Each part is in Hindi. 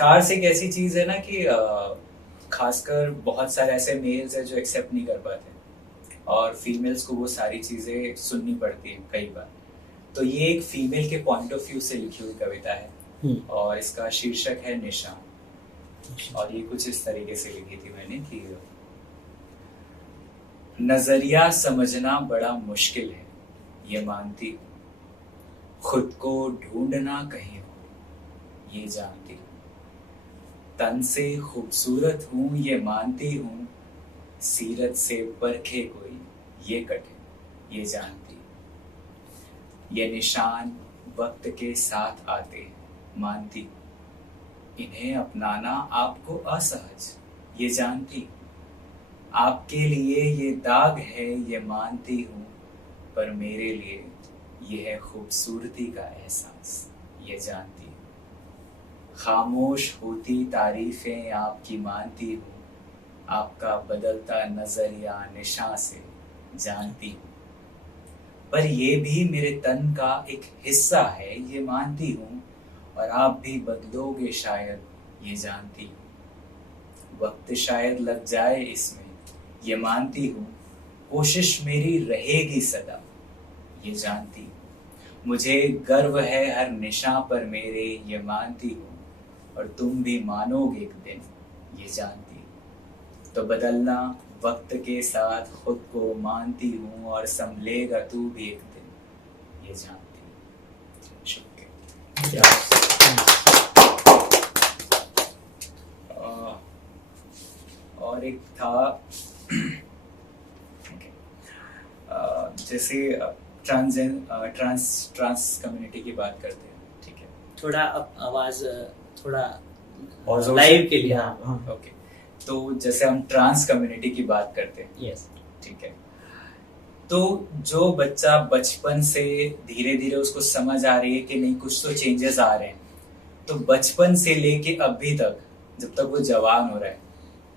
स्कार्स एक ऐसी चीज है ना कि खासकर बहुत सारे ऐसे मेल्स है जो एक्सेप्ट नहीं कर पाते और फीमेल्स को वो सारी चीजें सुननी पड़ती है कई बार। तो ये एक फीमेल के पॉइंट ऑफ व्यू से लिखी हुई कविता है और इसका शीर्षक है निशान। और ये कुछ इस तरीके से लिखी थी मैंने कि नजरिया समझना बड़ा मुश्किल है ये मानती, खुद को ढूंढना कहीं हो ये जानती, तन से खूबसूरत हूं ये मानती हूं, सीरत से परखे कोई ये कठिन ये जानती। ये निशान वक्त के साथ आते हैं मानती, इन्हें अपनाना आपको असहज ये जानती, आपके लिए ये दाग है ये मानती हूँ, पर मेरे लिए ये है खूबसूरती का एहसास ये जानती। खामोश होती तारीफें आपकी मानती हूँ, आपका बदलता नजरिया निशा से जानती हूँ, पर ये भी मेरे तन का एक हिस्सा है ये मानती हूँ, और आप भी बदलोगे शायद ये जानती हूँ। वक्त शायद लग जाए इसमें ये मानती हूँ, कोशिश मेरी रहेगी सदा ये जानती हूँ। मुझे गर्व है हर निशा पर मेरे ये मानती हूँ, और तुम भी मानोगे एक दिन ये जानती हूँ। तो बदलना वक्त के साथ खुद को मानती हूँ, और संभलेगा तू भी एक दिन ये जानती हूँ। शुक्रिया। और एक था जैसे ट्रांस कम्युनिटी की बात करते हैं, ठीक है, थोड़ा आवाज थोड़ा और लाइव के लिए। ओके, तो जैसे हम ट्रांस कम्युनिटी की बात करते हैं, यस, ठीक है, तो जो बच्चा बचपन से धीरे धीरे उसको समझ आ रही है कि नहीं कुछ तो चेंजेस आ रहे हैं, तो बचपन से लेके अभी तक जब तक वो जवान हो रहा है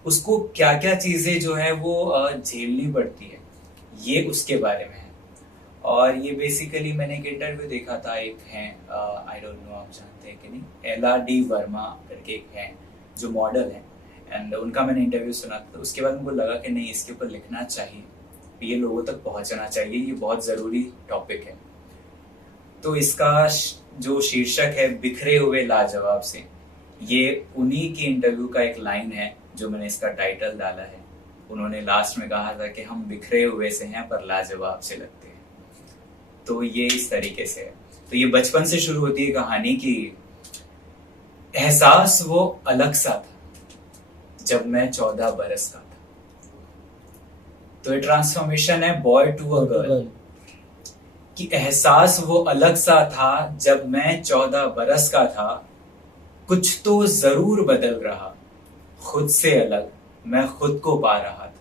उसको क्या क्या चीजें जो है वो झेलनी पड़ती है, ये उसके बारे में है। और ये बेसिकली मैंने एक इंटरव्यू देखा था, एक है आई डोंट नो आप जानते हैं कि नहीं, एला डी वर्मा करके एक है जो मॉडल है, एंड उनका मैंने इंटरव्यू सुना था। उसके बाद मुझे लगा कि नहीं इसके ऊपर लिखना चाहिए, ये लोगों तक पहुंचना चाहिए, ये बहुत जरूरी टॉपिक है। तो इसका जो शीर्षक है बिखरे हुए लाजवाब से, ये उन्हीं की इंटरव्यू का एक लाइन है जो मैंने इसका टाइटल डाला है। उन्होंने लास्ट में कहा था कि हम बिखरे हुए से हैं पर लाजवाब से लगते हैं। तो ये इस तरीके से है। तो ये बचपन से शुरू होती है कहानी की एहसास वो अलग सा था जब मैं 14 बरस का था। तो ये ट्रांसफॉर्मेशन है बॉय टू अ गर्ल कि एहसास वो अलग सा था जब मैं 14 बरस का था, कुछ तो जरूर बदल रहा, खुद से अलग मैं खुद को पा रहा था।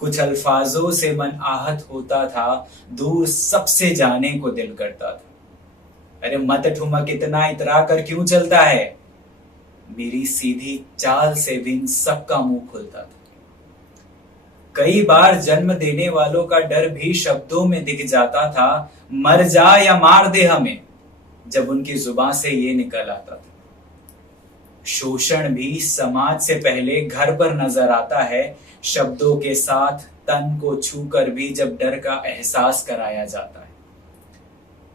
कुछ अल्फाजों से मन आहत होता था, दूर सबसे जाने को दिल करता था। अरे मत ठुमक इतना इतरा कर क्यों चलता है, मेरी सीधी चाल से भी इन सबका मुंह खुलता था। कई बार जन्म देने वालों का डर भी शब्दों में दिख जाता था, मर जा या मार दे हमें, जब उनकी जुबान से ये निकल आता था। शोषण भी समाज से पहले घर पर नजर आता है, शब्दों के साथ तन को छूकर भी जब डर का एहसास कराया जाता है।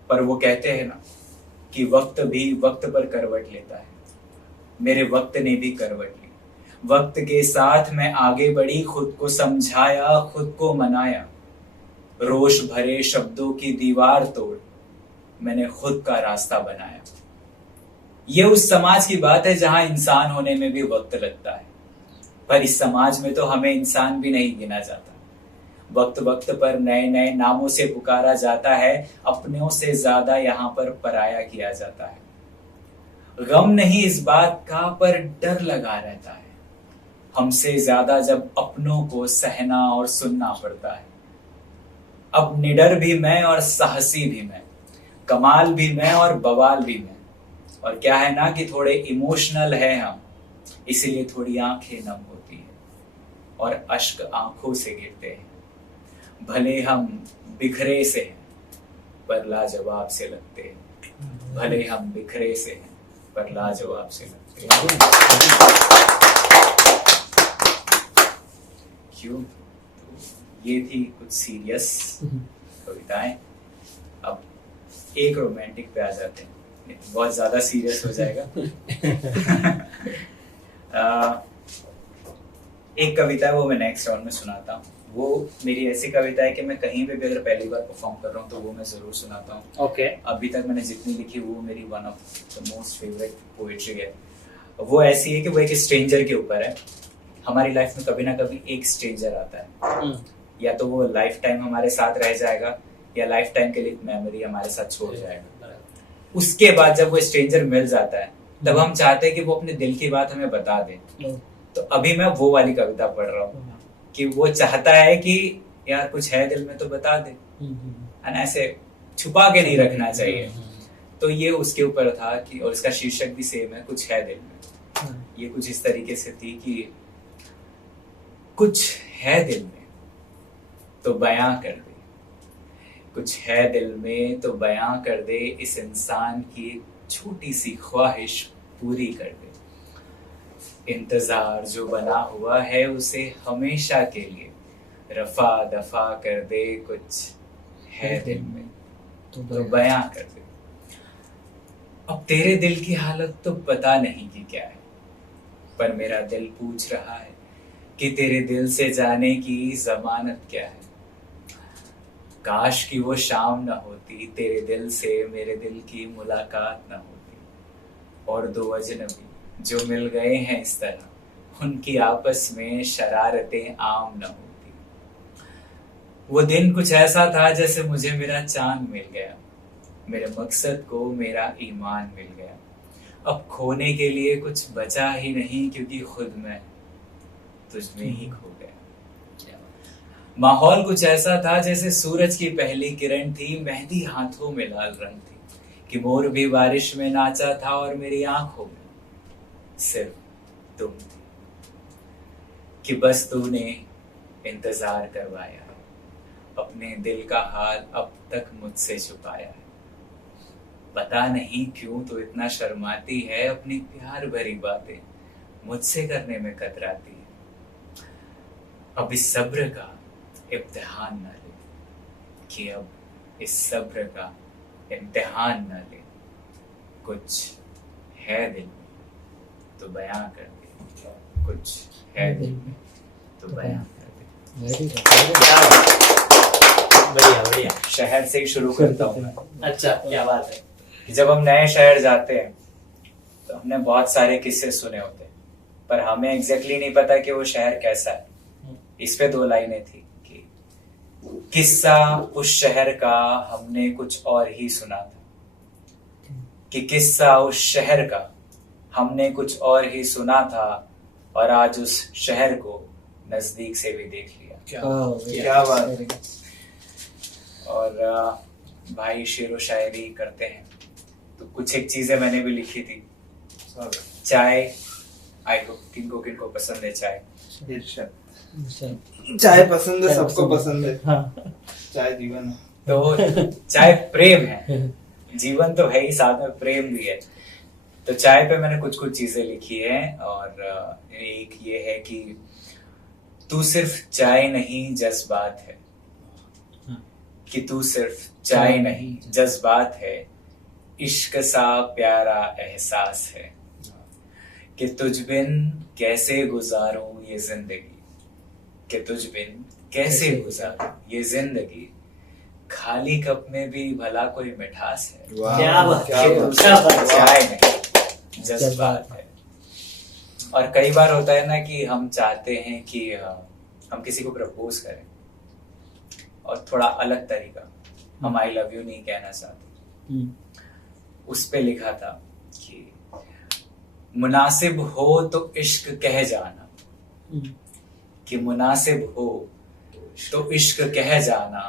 पर वो कहते हैं ना कि वक्त भी वक्त पर करवट लेता है, मेरे वक्त ने भी करवट ली। वक्त के साथ मैं आगे बढ़ी, खुद को समझाया, खुद को मनाया। रोष भरे शब्दों की दीवार तोड़ मैंने खुद का रास्ता बनाया। ये उस समाज की बात है जहां इंसान होने में भी वक्त लगता है, पर इस समाज में तो हमें इंसान भी नहीं गिना जाता। वक्त वक्त पर नए नए नामों से पुकारा जाता है, अपनों से ज्यादा यहाँ पर पराया किया जाता है। गम नहीं इस बात का पर डर लगा रहता है, हमसे ज्यादा जब अपनों को सहना और सुनना पड़ता है। अब निडर भी मैं और साहसी भी मैं, कमाल भी मैं और बवाल भी मैं। और क्या है ना कि थोड़े इमोशनल है हम, इसलिए थोड़ी आंखें नम होती है और अश्क आंखों से गिरते हैं। भले हम बिखरे से हैं पर लाजवाब से लगते हैं, भले हम बिखरे से हैं पर लाजवाब से लगते हैं। क्यों? ये थी कुछ सीरियस कविताएं। अब एक रोमांटिक पे आ जाते हैं, नहीं, बहुत ज्यादा सीरियस हो जाएगा। एक कविता है, वो मैं नेक्स्ट राउंड में सुनाता हूँ। वो मेरी ऐसी कविता है कि मैं कहीं पे भी अगर पहली बार परफॉर्म कर रहा हूँ तो वो मैं जरूर सुनाता हूँ। ओके। अभी तक मैंने जितनी लिखी वो मेरी one of the most favourite poetry है। वो ऐसी है कि वो एक स्ट्रेंजर के ऊपर है। हमारी लाइफ में कभी ना कभी एक स्ट्रेंजर आता है, या तो वो लाइफ टाइम हमारे साथ रह जाएगा या लाइफ टाइम के लिए मेमोरी हमारे साथ छोड़ जाएगा। उसके बाद जब वो स्ट्रेंजर मिल जाता है तब हम चाहते हैं कि वो अपने दिल की बात हमें बता दे। तो अभी मैं वो वाली कविता पढ़ रहा हूँ कि वो चाहता है कि यार कुछ है दिल में तो बता दे, है ऐसे छुपा के नहीं रखना चाहिए। तो ये उसके ऊपर था कि, और इसका शीर्षक भी सेम है, कुछ है दिल में। ये कुछ इस तरीके से थी कि कुछ है दिल में तो बयां कर दे, कुछ है दिल में तो बयां कर दे, इस इंसान की छोटी सी ख्वाहिश पूरी कर दे। इंतजार जो बना हुआ है उसे हमेशा के लिए रफा दफा कर दे, कुछ है दिल में तो बयां कर दे। अब तेरे दिल की हालत तो पता नहीं कि क्या है, पर मेरा दिल पूछ रहा है कि तेरे दिल से जाने की जमानत क्या है। काश कि वो शाम न होती, तेरे दिल से मेरे दिल की मुलाकात न होती, और दो अजनबी जो मिल गए हैं इस तरह, उनकी आपस में शरारतें आम न होती। वो दिन कुछ ऐसा था जैसे मुझे मेरा चांद मिल गया, मेरे मकसद को मेरा ईमान मिल गया। अब खोने के लिए कुछ बचा ही नहीं, क्योंकि खुद मैं तुझ में ही खो गया। माहौल कुछ ऐसा था जैसे सूरज की पहली किरण थी, मेहंदी हाथों में लाल रंग थी, कि मोर भी बारिश में नाचा था और मेरी आंखों में सिर्फ तुम थी, कि बस तूने इंतजार करवाया है, अपने दिल का हाल अब तक मुझसे छुपाया है। पता नहीं क्यों तो इतना शर्माती है, अपनी प्यार भरी बातें मुझसे करने में कतराती है। अब इस सब्र का इम्तिहान न ले, कि अब इस सब्र का इम्तिहान न ले, कुछ है दिल में तो बयां कर दे, कुछ है दिल में तो बयां कर दे। बढ़िया बढ़िया। शहर से ही शुरू करता हूँ मैं। अच्छा, क्या बात है। कि जब हम नए शहर जाते हैं तो हमने बहुत सारे किस्से सुने होते हैं, पर हमें एग्जैक्टली नहीं पता कि वो शहर कैसा है। इस पे 2 लाइनें थी कि किस्सा उस शहर का हमने कुछ और ही सुना था, कि किस्सा उस शहर का हमने कुछ और ही सुना था, और आज उस शहर को नजदीक से भी देख लिया। क्या बात है। और भाई शेरो शायरी करते हैं तो कुछ एक चीजें मैंने भी लिखी थी। चाय, आई होप किनको किनको पसंद है चाय। चाय पसंद है, सबको पसंद है। चाय जीवन है। तो चाय प्रेम है, जीवन तो है ही, साथ में प्रेम भी है। तो चाय पे मैंने कुछ कुछ चीजें लिखी है, और एक ये है कि तू सिर्फ चाय नहीं जज्बात है, कि तू सिर्फ चाय नहीं जज्बात है, इश्क सा प्यारा एहसास है, कि तुझ बिन कैसे गुजारूं ये जिंदगी, कि तुझ बिन कैसे गुजारूं ये जिंदगी, खाली कप में भी भला कोई मिठास है। क्या बात है। चाय नहीं जज्बात है। और कई बार होता है ना कि हम चाहते हैं कि हम किसी को प्रपोज करें, और थोड़ा अलग तरीका, हम आई लव यू नहीं कहना चाहते। उस पे लिखा था कि मुनासिब हो तो इश्क कह जाना, कि मुनासिब हो तो इश्क कह जाना,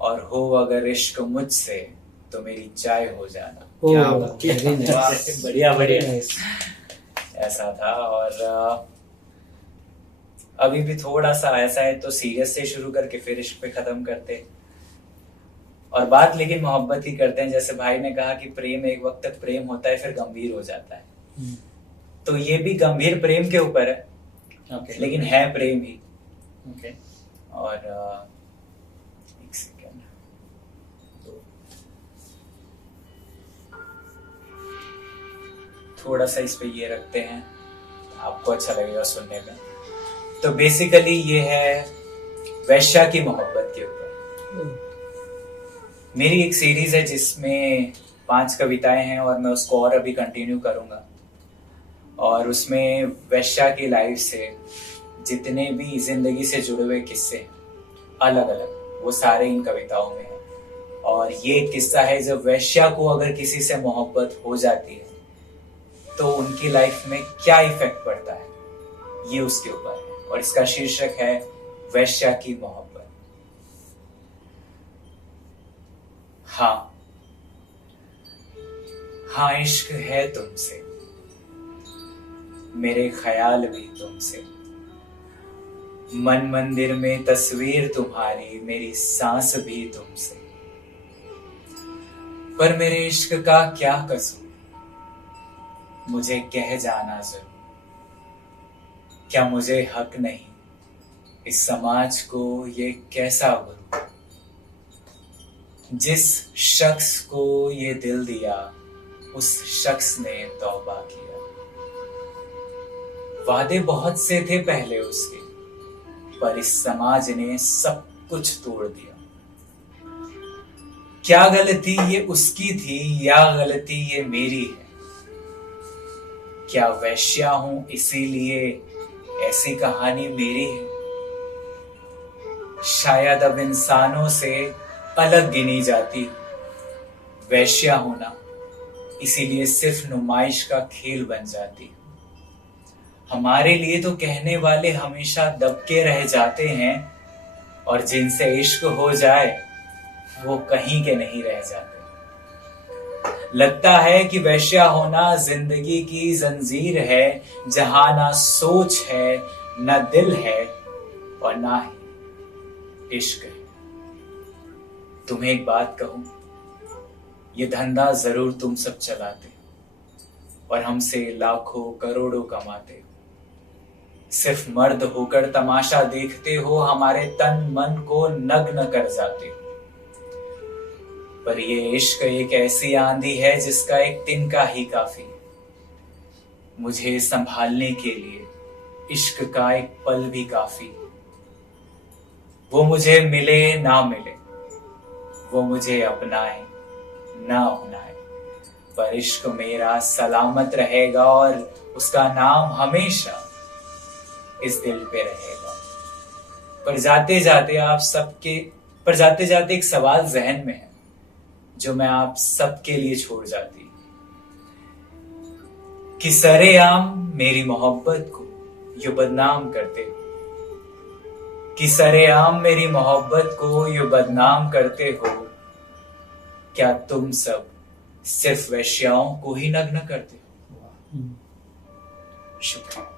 और हो अगर इश्क मुझसे तो मेरी चाय हो जाना। बढ़िया बढ़िया। ऐसा था। और अभी भी थोड़ा सा ऐसा है तो सीरियस से शुरू करके फिर इश्क पे खत्म करते, और बात लेकिन मोहब्बत ही करते हैं। जैसे भाई ने कहा कि प्रेम एक वक्त तक प्रेम होता है, फिर गंभीर हो जाता है। तो ये भी गंभीर प्रेम के ऊपर है, ओके लेकिन है प्रेम ही। ओके और एक सेकेंड, थोड़ा सा इस पे ये रखते हैं, आपको अच्छा लगेगा सुनने में। तो बेसिकली ये है वैश्या की मोहब्बत के ऊपर। मेरी एक सीरीज है जिसमें 5 कविताएं हैं और मैं उसको और अभी कंटिन्यू करूंगा। और उसमें वैश्या की लाइफ से जितने भी जिंदगी से जुड़े हुए किस्से हैं अलग अलग, वो सारे इन कविताओं में हैं। और ये एक किस्सा है जब वैश्या को अगर किसी से मोहब्बत हो जाती है तो उनकी लाइफ में क्या इफेक्ट पड़ता है, ये उसके ऊपर है। और इसका शीर्षक है वैश्या की मोहब्बत। हाँ हाँ, इश्क है तुमसे, मेरे ख्याल भी तुमसे, मन मंदिर में तस्वीर तुम्हारी, मेरी सांस भी तुमसे। पर मेरे इश्क का क्या कसूर, मुझे कह जाना जरूर। क्या मुझे हक नहीं इस समाज को ये कैसा गुरु, जिस शख्स को ये दिल दिया उस शख्स ने तौबा किया। वादे बहुत से थे पहले उसके, पर इस समाज ने सब कुछ तोड़ दिया। क्या गलती ये उसकी थी या गलती ये मेरी है? क्या वैश्या हूं इसीलिए ऐसी कहानी मेरी है? शायद अब इंसानों से अलग गिनी जाती वैश्या होना, इसीलिए सिर्फ नुमाइश का खेल बन जाती। हमारे लिए तो कहने वाले हमेशा दबके रह जाते हैं, और जिनसे इश्क हो जाए वो कहीं के नहीं रह जाते। लगता है कि वैश्या होना जिंदगी की जंजीर है, जहां ना सोच है, ना दिल है, और ना ही इश्क है। तुम्हें एक बात कहूं, ये धंधा जरूर तुम सब चलाते और हमसे लाखों करोड़ों कमाते हो। सिर्फ मर्द होकर तमाशा देखते हो, हमारे तन मन को नग्न कर जाते हो। पर ये इश्क एक ऐसी आंधी है जिसका एक तिनका ही काफी है। मुझे संभालने के लिए इश्क का एक पल भी काफी है। वो मुझे मिले ना मिले, वो मुझे अपनाए ना अपनाए, पर इश्क मेरा सलामत रहेगा और उसका नाम हमेशा इस दिल पे रहेगा। पर जाते जाते एक सवाल जहन में है जो मैं आप सबके लिए छोड़ जाती, कि सरेआम मेरी मोहब्बत को यूं बदनाम करते हो, कि सरेआम मेरी मोहब्बत को यूं बदनाम करते हो। क्या तुम सब सिर्फ वैश्याओं को ही नग्न करते हो? शुक्रिया।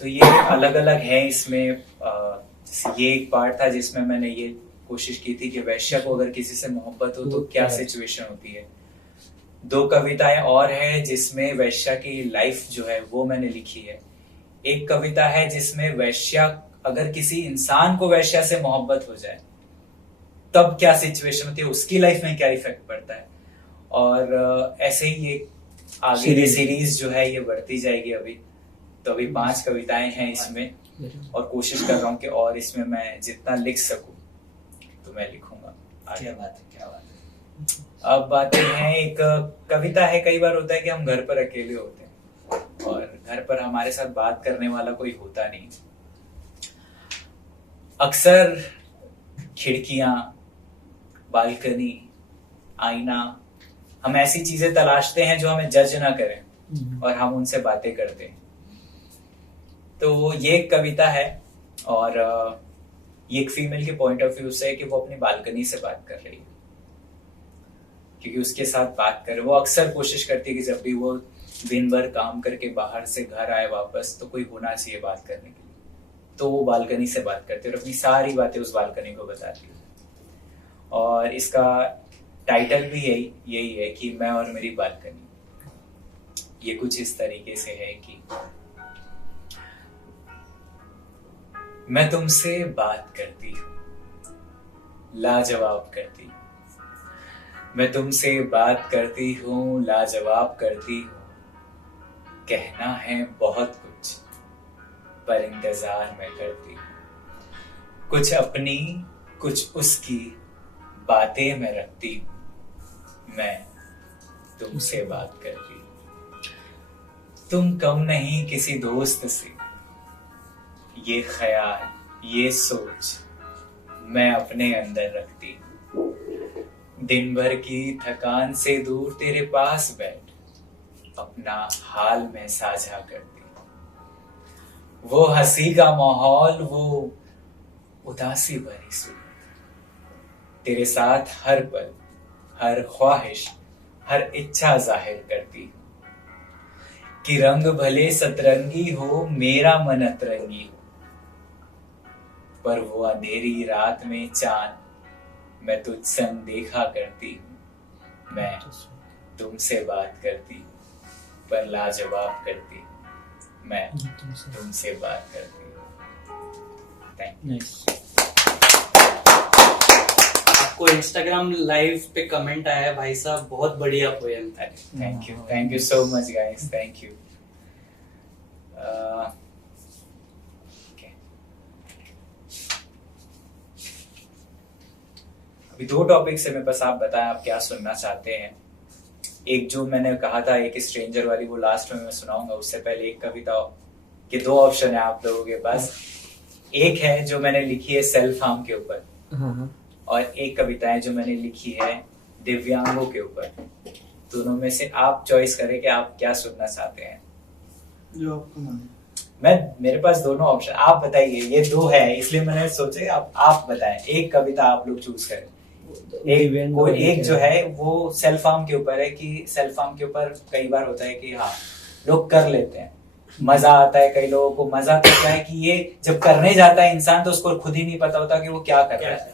तो ये अलग अलग है इसमें। ये एक पार्ट था जिसमें मैंने ये कोशिश की थी कि वैश्या को अगर किसी से मोहब्बत हो तो क्या सिचुएशन होती है। 2 कविताएं और है जिसमें वैश्या की लाइफ जो है वो मैंने लिखी है। एक कविता है जिसमें वैश्या, अगर किसी इंसान को वैश्या से मोहब्बत हो जाए तब क्या सिचुएशन होती है, उसकी लाइफ में क्या इफेक्ट पड़ता है। और ऐसे ही ये आगे सीरीज जो है ये बढ़ती जाएगी। अभी तो अभी 5 कविताएं हैं इसमें, और कोशिश कर रहा हूँ कि और इसमें मैं जितना लिख सकूं तो मैं लिखूंगा। क्या बात है, क्या बात है। अब बातें हैं, एक कविता है, कई बार होता है कि हम घर पर अकेले होते हैं और घर पर हमारे साथ बात करने वाला कोई होता नहीं। अक्सर खिड़कियां, बालकनी, आईना, हम ऐसी चीजें तलाशते हैं जो हमें जज ना करें और हम उनसे बातें करते हैं। तो ये एक कविता है और ये एक फीमेल के पॉइंट ऑफ व्यू से है कि वो अपनी बालकनी से बात कर रही है, क्योंकि उसके साथ बात कर, वो अक्सर कोशिश करती है कि जब भी वो दिन भर काम करके बाहर से घर आए वापस तो कोई होना चाहिए बात करने के लिए। तो वो बालकनी से बात करती है और अपनी सारी बातें उस बालकनी को बताती है। और इसका टाइटल भी यही है कि मैं और मेरी बालकनी। ये कुछ इस तरीके से है कि मैं तुमसे बात करती हूँ, लाजवाब करती हूँ। मैं तुमसे बात करती हूँ, लाजवाब करती हूँ। कहना है बहुत कुछ, पर इंतजार मैं करती हूँ। कुछ अपनी कुछ उसकी बातें मैं रखती हूँ। मैं तुमसे बात करती हूँ। तुम कम नहीं किसी दोस्त से। ये ख्याल, ये सोच मैं अपने अंदर रखती हूँ। दिन भर की थकान से दूर तेरे पास बैठ अपना हाल मैं साझा करती हूँ। वो हंसी का माहौल, वो उदासी भरी सूरत, तेरे साथ हर पल, हर ख्वाहिश, हर इच्छा जाहिर करती हूँ। कि रंग भले सतरंगी हो, मेरा मन अतरंगी हो, पर वो अंधेरी रात में चांद मैं तुझ संग देखा करती हूँ। मैं तुमसे बात करती हूँ, पर लाजवाब करती हूँ। मैं तुमसे बात करती हूँ। Thank you. आपको इंस्टाग्राम लाइव पे कमेंट आया है भाई साहब, बहुत बढ़िया poem. Thank you so much guys, thank you. अभी 2 टॉपिक से मैं बस आप बताएं आप क्या सुनना चाहते हैं। एक जो मैंने कहा था, एक स्ट्रेंजर वाली, वो लास्ट में मैं सुनाऊंगा। उससे पहले एक कविता के 2 ऑप्शन है आप लोगों के पास। एक है जो मैंने लिखी है सेल्फ हार्म के ऊपर, और एक कविता है जो मैंने लिखी है दिव्यांगों के ऊपर। दोनों में से आप चॉइस करें कि आप क्या सुनना चाहते हैं। जो आपको मन। मेरे पास दोनों ऑप्शन, आप बताइए। ये 2 है इसलिए मैंने सोचे आप बताएं। एक कविता आप लोग चूज करें। एक जो है वो सेल्फ हार्म के ऊपर है कि सेल्फ हार्म के ऊपर कई बार होता है कि हाँ लोग कर लेते हैं, मजा आता है कई लोगों को। मजा तो क्या है कि ये जब करने जाता है इंसान तो उसको खुद ही नहीं पता होता कि वो क्या कर रहा है,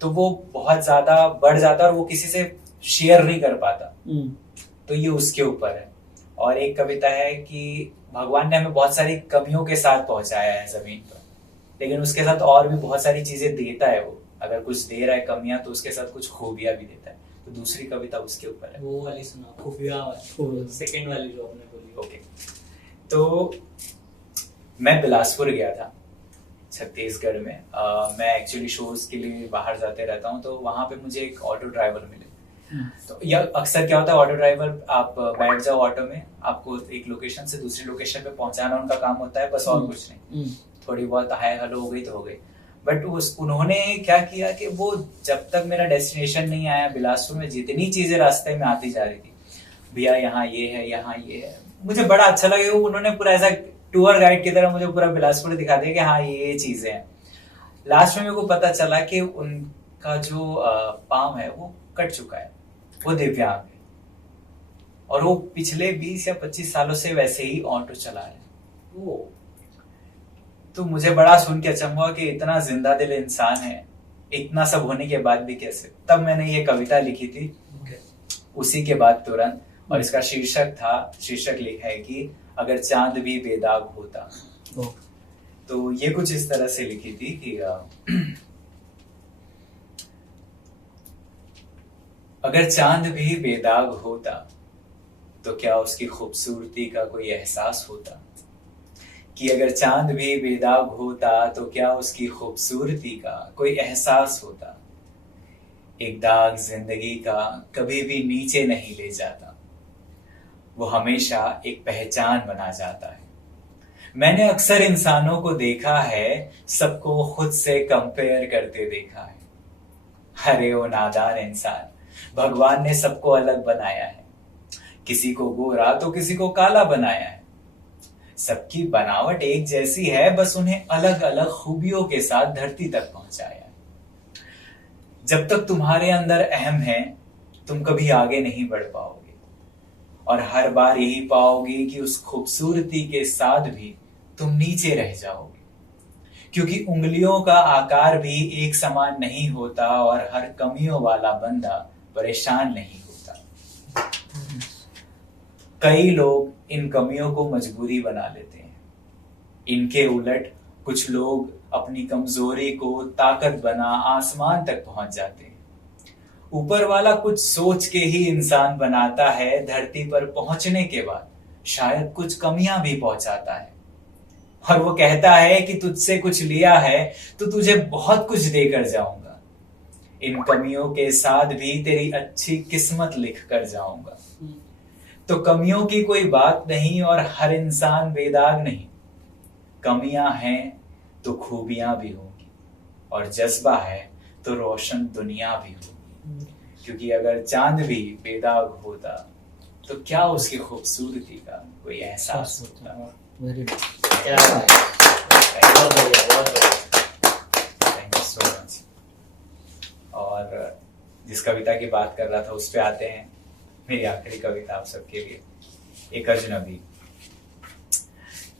तो वो बहुत ज्यादा बढ़ जाता है और वो किसी से शेयर नहीं कर पाता। तो ये उसके ऊपर है। और एक कविता है कि भगवान ने हमें बहुत सारी कमियों के साथ पहुंचाया है जमीन पर, लेकिन उसके साथ और भी बहुत सारी चीजें देता है। वो अगर कुछ दे रहा है कमियां, तो उसके साथ कुछ खूबियां भी देता है। तो दूसरी कविता उसके ऊपर है। वो वाली सुना, खुफिया वाली, सेकंड वाली जो आपने बोली। ओके, तो मैं बिलासपुर गया था छत्तीसगढ़ में। मैं एक्चुअली शोज के लिए बाहर जाते रहता हूँ, तो वहां पे मुझे एक ऑटो ड्राइवर मिले। तो यह अक्सर क्या होता है, ऑटो ड्राइवर आप बैठ जाओ ऑटो में, आपको एक लोकेशन से दूसरी लोकेशन पे पहुंचाना उनका काम होता है, बस और कुछ नहीं। थोड़ी बहुत हाय हेलो हो गई तो हो गई। बट उन्होंने क्या किया कि वो जब तक मेरा डेस्टिनेशन नहीं आया बिलासपुर में, जितनी चीजें रास्ते में आती जा रही थी, भैया यहाँ ये है, यहाँ ये है, मुझे बड़ा अच्छा लगा। उन्होंने पूरा ऐसा टूर गाइड की तरह मुझे पूरा बिलासपुर दिखा दिया कि हाँ ये चीजें हैं। लास्ट में मेरे को पता चला कि उनका जो पाम है वो कट चुका है, वो दिव्यांग है, और वो पिछले 20 या 25 सालों से वैसे ही ऑटो चला रहे हैं। तो मुझे बड़ा सुन के अचंभा हुआ कि इतना जिंदा दिल इंसान है, इतना सब होने के बाद भी कैसे। तब मैंने ये कविता लिखी थी उसी के बाद तुरंत, और इसका शीर्षक लिखा है कि अगर चांद भी बेदाग होता। तो ये कुछ इस तरह से लिखी थी कि अगर चांद भी बेदाग होता तो क्या उसकी खूबसूरती का कोई एहसास होता। कि अगर चांद भी बेदाग होता तो क्या उसकी खूबसूरती का कोई एहसास होता। एक दाग जिंदगी का कभी भी नीचे नहीं ले जाता, वो हमेशा एक पहचान बना जाता है। मैंने अक्सर इंसानों को देखा है, सबको खुद से कंपेयर करते देखा है। अरे ओ नादान इंसान, भगवान ने सबको अलग बनाया है। किसी को गोरा तो किसी को काला बनाया है। सबकी बनावट एक जैसी है, बस उन्हें अलग अलग खूबियों के साथ धरती तक पहुंचाया है। जब तक तुम्हारे अंदर अहम है, तुम कभी आगे नहीं बढ़ पाओगे, और हर बार यही पाओगे कि उस खूबसूरती के साथ भी तुम नीचे रह जाओगे। क्योंकि उंगलियों का आकार भी एक समान नहीं होता, और हर कमियों वाला बंदा परेशान नहीं होता। कई लोग इन कमियों को मजबूरी बना लेते हैं। इनके उलट कुछ लोग अपनी कमजोरी को ताकत बना आसमान तक पहुंच जाते हैं। ऊपर वाला कुछ सोच के ही इंसान बनाता है, धरती पर पहुंचने के बाद शायद कुछ कमियां भी पहुंचाता है, और वो कहता है कि तुझसे कुछ लिया है तो तुझे बहुत कुछ देकर जाऊंगा। इन कमियों के साथ भी तेरी अच्छी किस्मत लिख कर जाऊंगा। तो कमियों की कोई बात नहीं और हर इंसान बेदाग नहीं। कमियां हैं तो खूबियां भी होंगी, और जज्बा है तो रोशन दुनिया भी होगी। क्योंकि अगर चांद भी बेदाग होता तो क्या उसकी खूबसूरती का कोई एहसास होता। वेरी क्या बात है। बहुत बढ़िया, बहुत बढ़िया। Thank you so much. और जिस कविता की बात कर रहा था उस पे आते हैं। मेरी आखिरी कविता आप सबके लिए, एक अजनबी।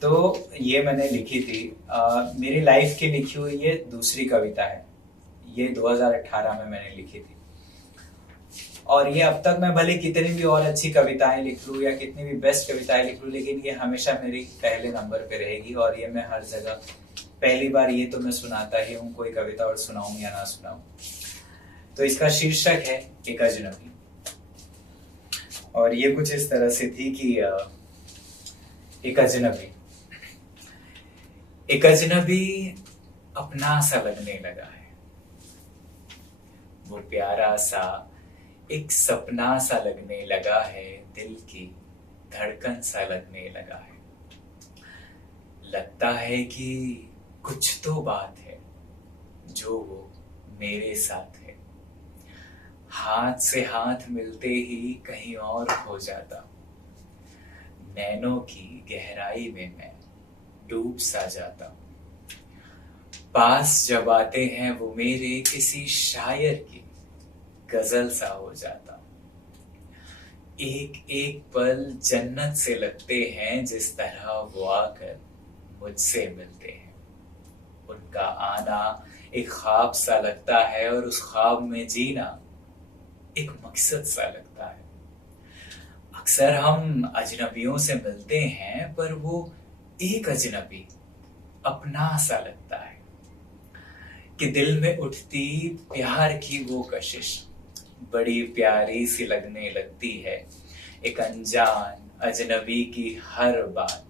तो ये मैंने लिखी थी, मेरी लाइफ की लिखी हुई ये दूसरी कविता है। ये 2018 में मैंने लिखी थी, और ये अब तक मैं भले कितनी भी और अच्छी कविताएं लिख लूं या कितनी भी बेस्ट कविताएं लिख लूं, लेकिन ये हमेशा मेरी पहले नंबर पे रहेगी। और ये मैं हर जगह पहली बार ये तो मैं सुनाता ही हूँ, कोई कविता और सुनाऊं या ना सुनाऊं। तो इसका शीर्षक है एक अजनबी, और ये कुछ इस तरह से थी कि एक अजनबी अपना सा लगने लगा है। वो प्यारा सा एक सपना सा लगने लगा है, दिल की धड़कन सा लगने लगा है। लगता है कि कुछ तो बात है जो वो मेरे साथ है। हाथ से हाथ मिलते ही कहीं और खो जाता, नैनों की गहराई में मैं डूब सा जाता। पास जब आते हैं वो मेरे किसी शायर की गजल सा हो जाता। एक एक पल जन्नत से लगते हैं, जिस तरह वो आकर मुझसे मिलते हैं। उनका आना एक ख्वाब सा लगता है, और उस ख्वाब में जीना एक मकसद सा लगता है। अक्सर हम अजनबियों से मिलते हैं, पर वो एक अजनबी अपना सा लगता है कि दिल में उठती प्यार की वो कशिश बड़ी प्यारी सी लगने लगती है। एक अनजान अजनबी की हर बात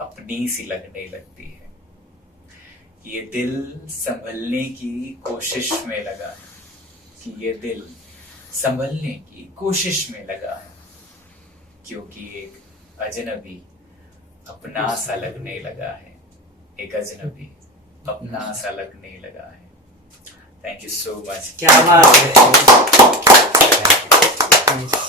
अपनी सी लगने लगती है। ये दिल संभलने की कोशिश में लगा है, कि ये दिल संभलने की कोशिश में लगा है, क्योंकि एक अजनबी अपना सा लगने लगा है। एक अजनबी अपना सा लगने लगा है। Thank you so much. क्या बात है। Thank you.